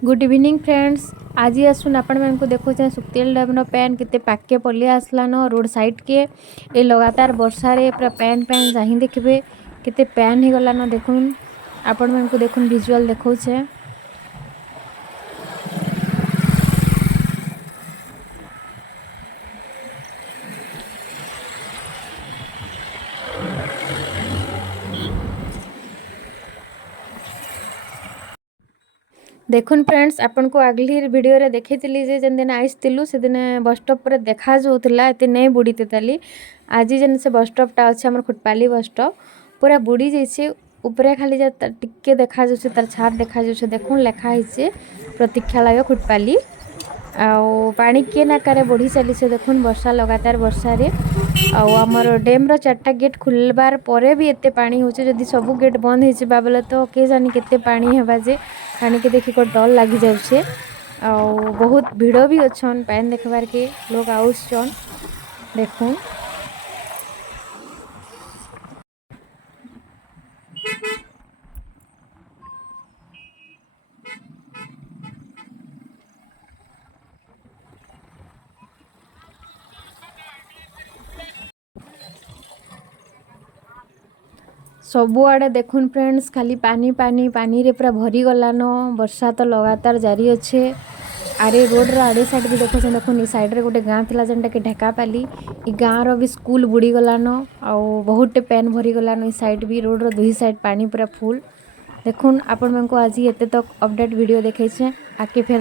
Good evening friends. आज आसुन आपण मानक देखो सुक्तेल डैम पैन केते पाके पलि आसलान रोड साइड के ए लगातार वर्षा रे पूरा पैन पैन जाही देखबे केते पैन ही गलान देखुन आपण मानक देखुन विजुअल देखौछे। देखुन फ्रेंड्स आपन को अगली वीडियो रे देखैतिली जे जन दिन आइसतिलु से दिन बस स्टॉप पर देखा जोतला एते नै बुडीते ताली। आज जन से बस स्टॉप टा अछि हमर खुटपाली बस स्टॉप पूरा बुडी जैसे ऊपरे खाली जे टिक्के देखा जोछे तार छाप देखा जोछे देखुन लेखा हिचे प्रतीक्षालय खुटपाली आ पानी के नाकारे बढ़ी चली से देखुन वर्षा लगातार वर्षा रे आ हमर डैम रो चारटा गेट खुलबार परे भी एते पानी होचे जदी सब गेट बंद हिचे बाबले तो के जानी केते पानी हेबा जे पानी के देखि को डर लागी जाउछे आ बहुत भीड़ भी अछन पानी देखबार के लोग आउछन देखुन। सबुआड़े देखुन फ्रेंड्स खाली पानी पानी पानी रे पूरा भरी गलान वर्षा तो लगातार जारी अच्छे। आरे रोड रो आड़े साइड भी देखो देखुन ई साइड रे गोटे गाँ थिला जेनटा के ढेकापाली ई गाँ रो भी स्कूल बुड़ी गलान आ बहुत पैन भरी गलान ई साइड भी रोड रो दुही साइड पानी पूरा फुल। देखुन आपण मन को आज एते तक अपडेट वीडियो देखै छे आके फेर